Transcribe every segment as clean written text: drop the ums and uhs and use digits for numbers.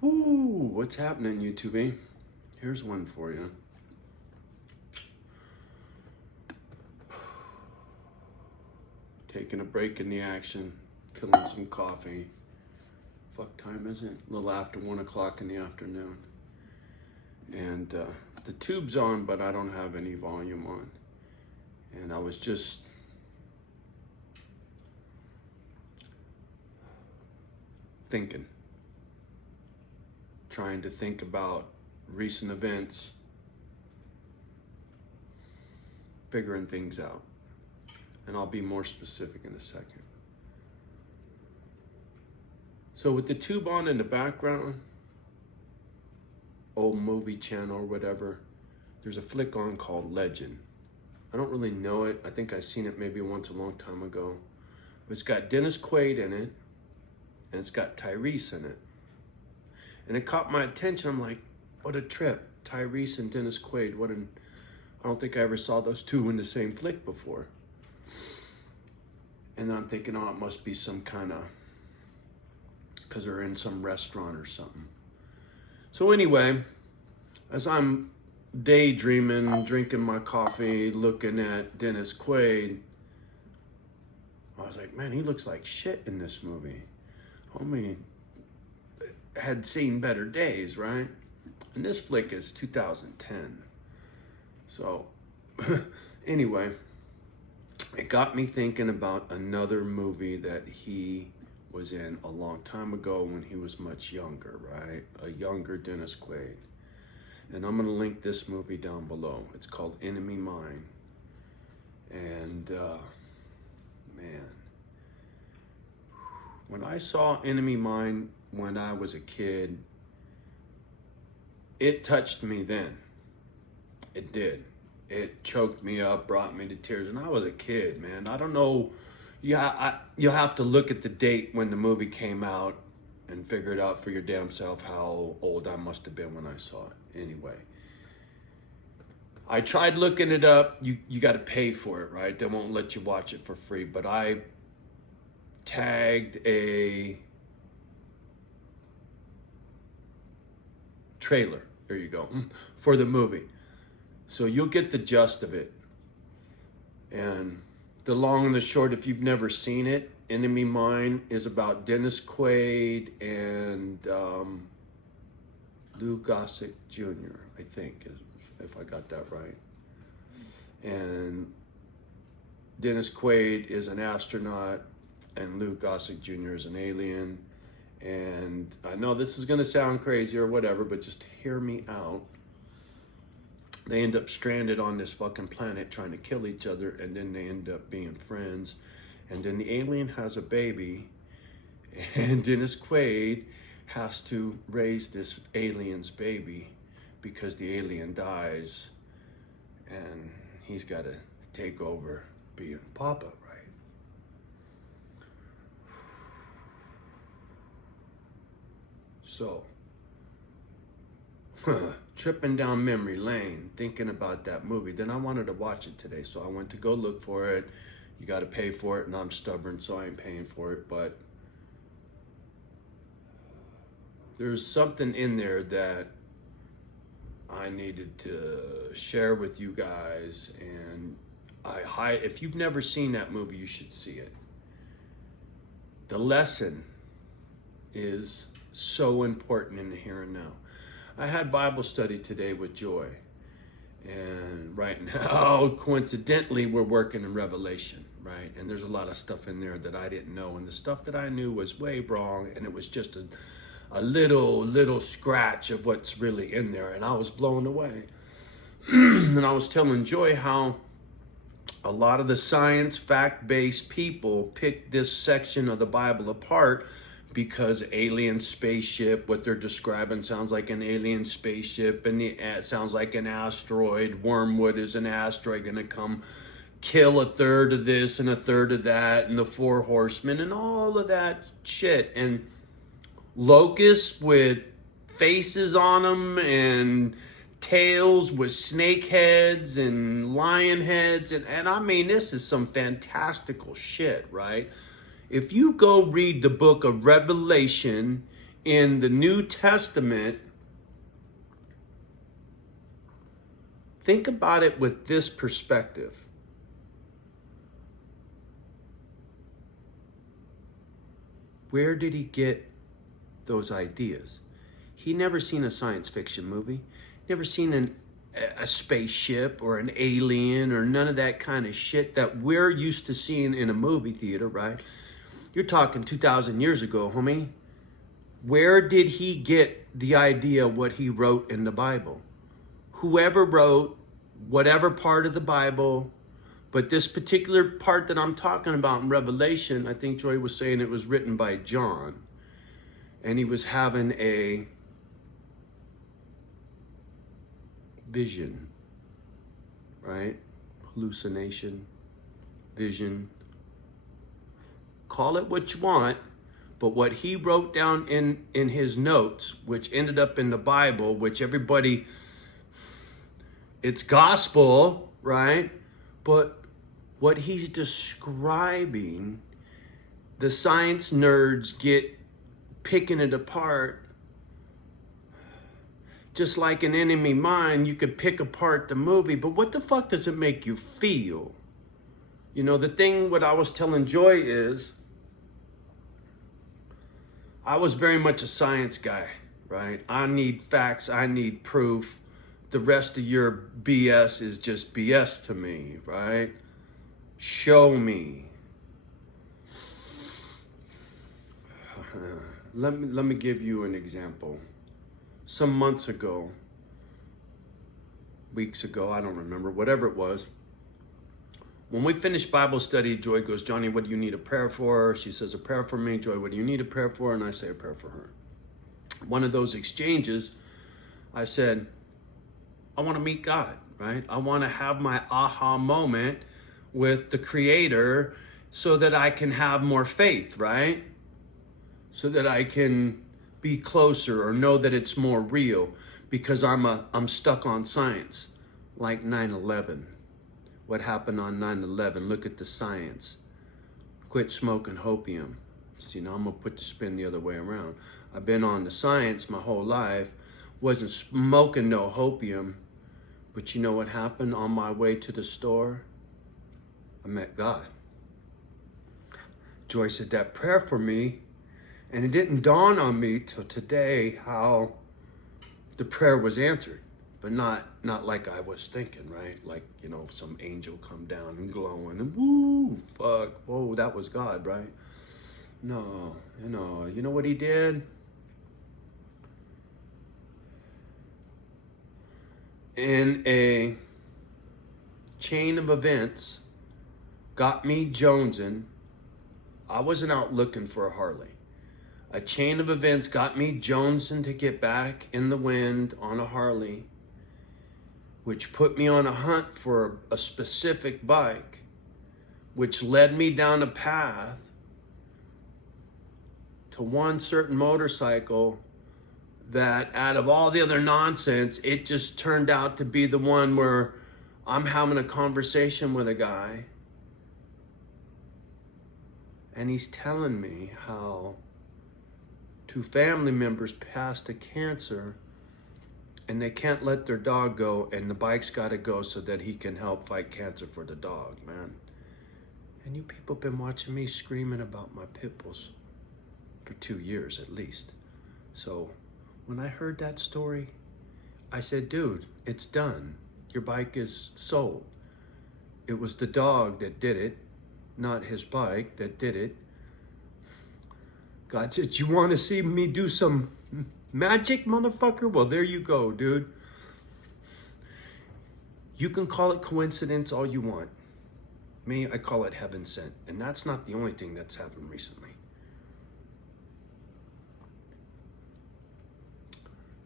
Woo! What's happening, YouTube? Here's one for you. Taking a break in the action, killing some coffee. Fuck time is it? A little after 1 o'clock in the afternoon. And the tube's on, but I don't have any volume on. And I was just thinking, trying to think about recent events, figuring things out. And I'll be more specific in a second. So with the tube on in the background, old movie channel or whatever, there's a flick on called Legend. I don't really know it. I think I've seen it maybe once a long time ago. But it's got Dennis Quaid in it, and it's got Tyrese in it. And it caught my attention. I'm like, what a trip. Tyrese and Dennis Quaid. I don't think I ever saw those two in the same flick before. And I'm thinking, oh, it must be some kind of, because they're in some restaurant or something. So anyway, as I'm daydreaming, drinking my coffee, looking at Dennis Quaid, I was like, man, he looks like shit in this movie. Homie had seen better days, right? And this flick is 2010. So anyway, it got me thinking about another movie that he was in a long time ago when he was much younger, right? A younger Dennis Quaid. And I'm gonna link this movie down below. It's called Enemy Mine. And man, when I saw Enemy Mine when I was a kid, it touched me then. It did. It choked me up, brought me to tears, and I was a kid, man. I don't know. Yeah, you'll have to look at the date when the movie came out and figure it out for your damn self how old I must have been when I saw it. Anyway, I tried looking it up. You got to pay for it, right? They won't let you watch it for free. But I tagged a trailer, there you go, for the movie. So you'll get the gist of it. And the long and the short, if you've never seen it, Enemy Mine is about Dennis Quaid and Lou Gossett Jr., I think, if I got that right. And Dennis Quaid is an astronaut and Lou Gossett Jr. is an alien. And I know this is gonna sound crazy or whatever, but just hear me out. They end up stranded on this fucking planet trying to kill each other, and then they end up being friends. And then the alien has a baby, and Dennis Quaid has to raise this alien's baby because the alien dies, and he's got to take over being Papa, right? So, tripping down memory lane, thinking about that movie. Then I wanted to watch it today, so I went to go look for it. You got to pay for it, and I'm stubborn, so I ain't paying for it. But there's something in there that I needed to share with you guys, and if you've never seen that movie, you should see it. The lesson is so important in the here and now. I had Bible study today with Joy, and right now, coincidentally, we're working in Revelation, right? And there's a lot of stuff in there that I didn't know, and the stuff that I knew was way wrong, and it was just a little scratch of what's really in there, and I was blown away. And I was telling Joy how a lot of the science, fact-based people picked this section of the Bible apart because alien spaceship, what they're describing sounds like an alien spaceship, and it sounds like an asteroid. Wormwood is an asteroid gonna come kill a third of this and a third of that, and the four horsemen and all of that shit. And locusts with faces on them and tails with snake heads and lion heads. And I mean, this is some fantastical shit, right? If you go read the book of Revelation, in the New Testament, think about it with this perspective. Where did he get those ideas? He never seen a science fiction movie, never seen a spaceship or an alien or none of that kind of shit that we're used to seeing in a movie theater, right? You're talking 2,000 years ago, homie. Where did he get the idea what he wrote in the Bible? Whoever wrote whatever part of the Bible, but this particular part that I'm talking about in Revelation, I think Joy was saying it was written by John. And he was having a vision, right? Hallucination, vision. Call it what you want, but what he wrote down in his notes, which ended up in the Bible, which everybody, it's gospel, right? But what he's describing, the science nerds get picking it apart. Just like an enemy mine, you could pick apart the movie, but what the fuck does it make you feel? You know, the thing what I was telling Joy is, I was very much a science guy, right? I need facts, I need proof. The rest of your BS is just BS to me, right? Show me. Let me give you an example. Some months ago, weeks ago, I don't remember, whatever it was, when we finished Bible study, Joy goes, Johnny, what do you need a prayer for? She says, a prayer for me. Joy, what do you need a prayer for? And I say a prayer for her. One of those exchanges, I said, I want to meet God, right? I want to have my aha moment with the Creator so that I can have more faith, right? So that I can be closer or know that it's more real, because I'm stuck on science, like 9/11. What happened on 9/11? Look at the science. Quit smoking opium. See, now I'm gonna put the spin the other way around. I've been on the science my whole life, wasn't smoking no opium, but you know what happened on my way to the store? I met God. Joy said that prayer for me, and it didn't dawn on me till today how the prayer was answered, but not like I was thinking, right? Like, you know, some angel come down and glowing and woo, fuck, whoa, that was God, right? No, you know what he did? In a chain of events, got me jonesing. I wasn't out looking for a Harley. A chain of events got me jonesing to get back in the wind on a Harley, which put me on a hunt for a specific bike, which led me down a path to one certain motorcycle that, out of all the other nonsense, it just turned out to be the one where I'm having a conversation with a guy, and he's telling me how 2 family members passed of cancer and they can't let their dog go, and the bike's got to go so that he can help fight cancer for the dog, man. And you people been watching me screaming about my pit bulls for 2 years at least. So when I heard that story, I said, dude, it's done. Your bike is sold. It was the dog that did it, not his bike that did it. God said, you want to see me do some magic, motherfucker? Well, there you go, dude. You can call it coincidence all you want. Me, I call it heaven sent. And that's not the only thing that's happened recently.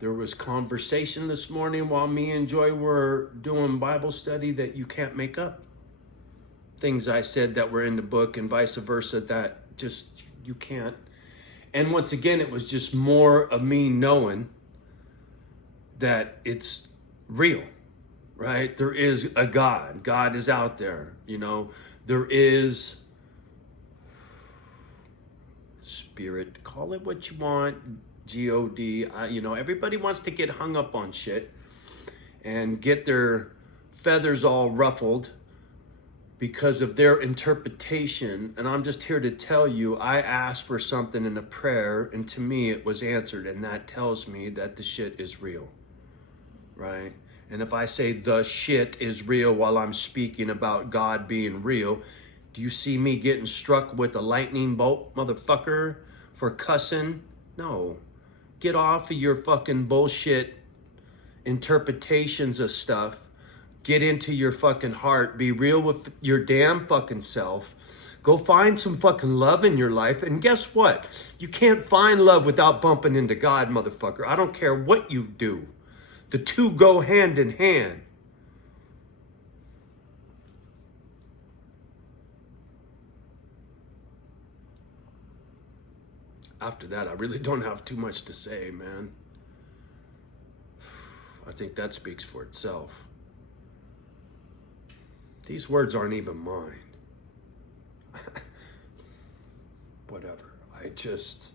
There was conversation this morning while me and Joy were doing Bible study that you can't make up. Things I said that were in the book and vice versa that just you can't. And once again, it was just more of me knowing that it's real, right? There is a God. God is out there, you know. There is spirit, call it what you want, G-O-D. You know, everybody wants to get hung up on shit and get their feathers all ruffled because of their interpretation. And I'm just here to tell you, I asked for something in a prayer, and to me it was answered, and that tells me that the shit is real, right? And if I say the shit is real while I'm speaking about God being real, do you see me getting struck with a lightning bolt, motherfucker, for cussing? No. Get off of your fucking bullshit interpretations of stuff. Get into your fucking heart. Be real with your damn fucking self. Go find some fucking love in your life. And guess what? You can't find love without bumping into God, motherfucker. I don't care what you do. The two go hand in hand. After that, I really don't have too much to say, man. I think that speaks for itself. These words aren't even mine. Whatever. I just...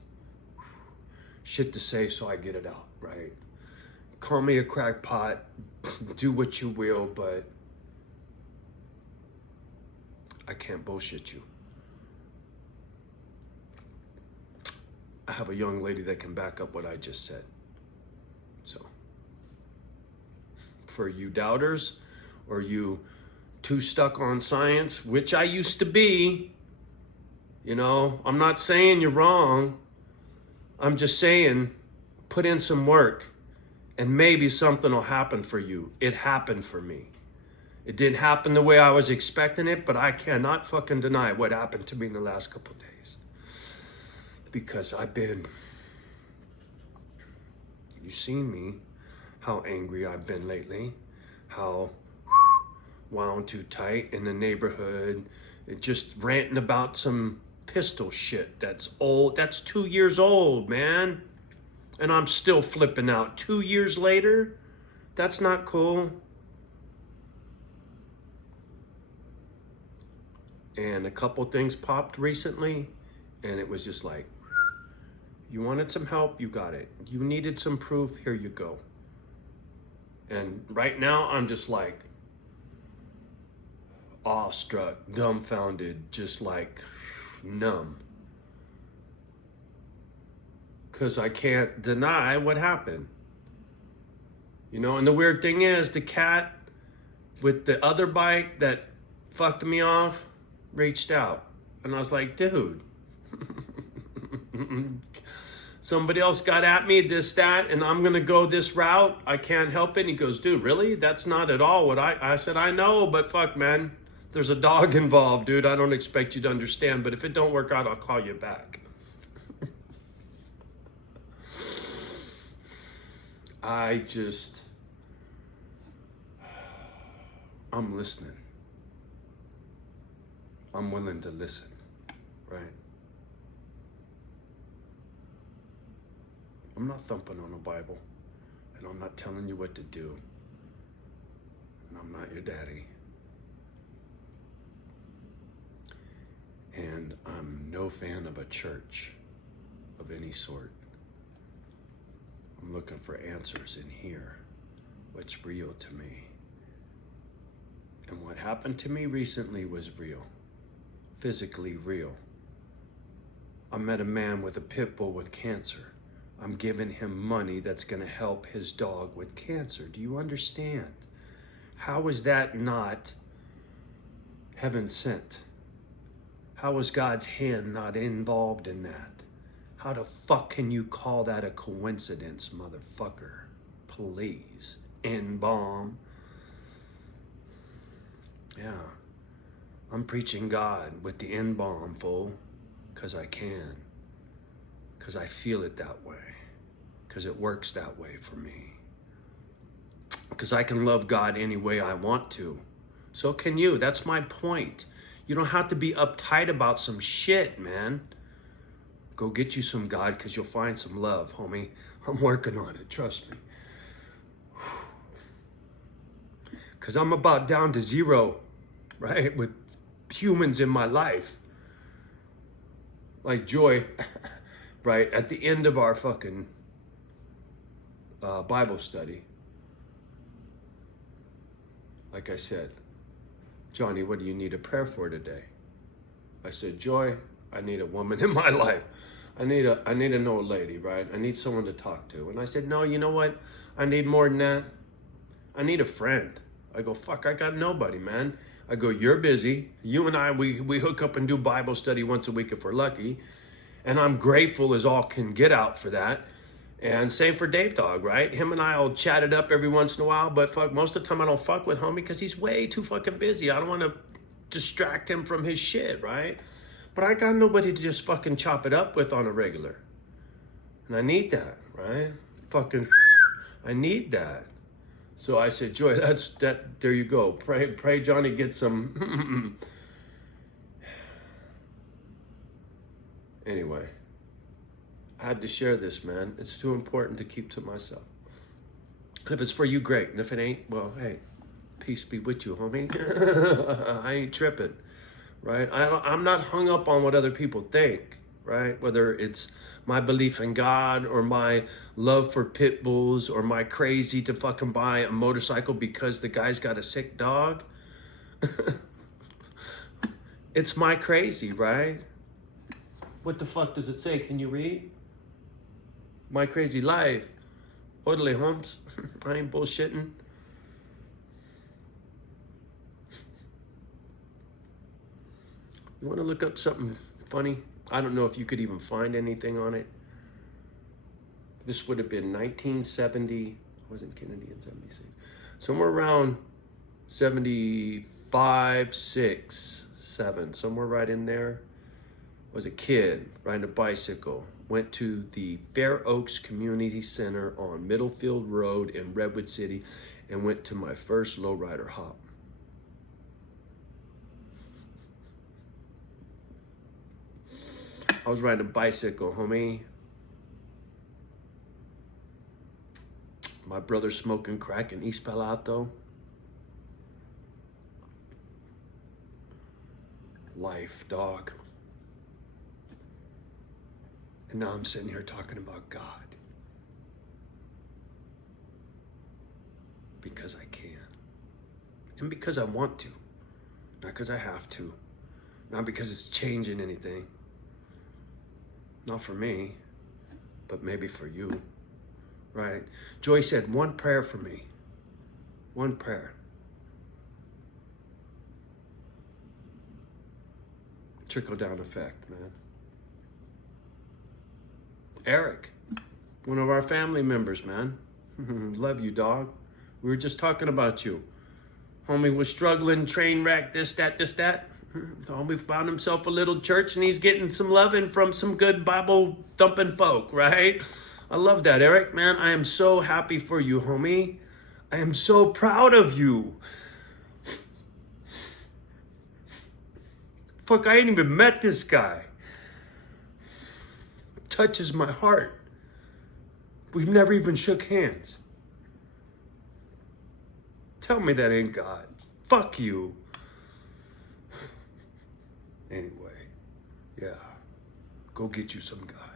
shit to say, so I get it out, right? Call me a crackpot, do what you will, but I can't bullshit you. I have a young lady that can back up what I just said. So, for you doubters, or you too stuck on science, which I used to be, you know, I'm not saying you're wrong. I'm just saying, put in some work, and maybe something will happen for you. It happened for me. It didn't happen the way I was expecting it, but I cannot fucking deny what happened to me in the last couple of days. Because you've seen me, how angry I've been lately, how wound too tight in the neighborhood, just ranting about some pistol shit that's old, that's 2 years old, man. And I'm still flipping out 2 years later. That's not cool. And a couple things popped recently, and it was just like, you wanted some help, you got it. You needed some proof, here you go. And right now, I'm just like awestruck, dumbfounded, just like numb. Because I can't deny what happened. You know, and the weird thing is, the cat with the other bike that fucked me off reached out. And I was like, dude, somebody else got at me, this, that, and I'm going to go this route. I can't help it. And he goes, dude, really? That's not at all what I said, I know, but fuck, man. There's a dog involved, dude. I don't expect you to understand, but if it don't work out, I'll call you back. I'm listening. I'm willing to listen, right? I'm not thumping on a Bible, and I'm not telling you what to do, and I'm not your daddy. And I'm no fan of a church of any sort. I'm looking for answers in here. What's real to me? And what happened to me recently was real. Physically real. I met a man with a pit bull with cancer. I'm giving him money that's going to help his dog with cancer. Do you understand? How is that not heaven sent? How is God's hand not involved in that? How the fuck can you call that a coincidence, motherfucker? Please. N-bomb. Yeah. I'm preaching God with the N-bomb, fool. Because I can. Because I feel it that way. Because it works that way for me. Because I can love God any way I want to. So can you. That's my point. You don't have to be uptight about some shit, man. Go get you some God, because you'll find some love, homie. I'm working on it, trust me. Because I'm about down to zero, right? With humans in my life. Like Joy, right, at the end of our fucking Bible study, like I said, Johnny, what do you need a prayer for today? I said, Joy, I need a woman in my life. I need an old lady, right? I need someone to talk to. And I said, no, you know what? I need more than that. I need a friend. I go, fuck, I got nobody, man. I go, you're busy. You and I, we hook up and do Bible study once a week if we're lucky. And I'm grateful as all can get out for that. And same for Dave Dog, right? Him and I will chat it up every once in a while, but fuck, most of the time I don't fuck with homie because he's way too fucking busy. I don't want to distract him from his shit, right? But I got nobody to just fucking chop it up with on a regular. And I need that, right? Fucking, I need that. So I said, Joy, there you go. Pray Johnny gets some. Anyway, I had to share this, man. It's too important to keep to myself. And if it's for you, great. And if it ain't, well, hey, peace be with you, homie. I ain't tripping, right? I'm not hung up on what other people think, right? Whether it's my belief in God or my love for pit bulls or my crazy to fucking buy a motorcycle because the guy's got a sick dog. It's my crazy, right? What the fuck does it say? Can you read? My crazy life. Orderly Holmes. I ain't bullshitting. You want to look up something funny? I don't know if you could even find anything on it. This would have been 1970. Wasn't Kennedy in 76? Somewhere around 75, 6, 7. Somewhere right in there. Was a kid riding a bicycle. Went to the Fair Oaks Community Center on Middlefield Road in Redwood City and went to my first lowrider hop. I was riding a bicycle, homie. My brother smoking crack in East Palo Alto. Life, dog. And now I'm sitting here talking about God. Because I can. And because I want to. Not because I have to. Not because it's changing anything. Not for me, but maybe for you, right? Joy said, one prayer for me. One prayer. Trickle down effect, man. Eric, one of our family members, man. Love you, dog. We were just talking about you. Homie was struggling, train wreck, this, that. Homie found himself a little church and he's getting some loving from some good Bible thumping folk, right? I love that, Eric, man. I am so happy for you, homie. I am so proud of you. Fuck, I ain't even met this guy. It touches my heart. We've never even shook hands. Tell me that ain't God. Fuck you. Anyway, yeah, go get you some God.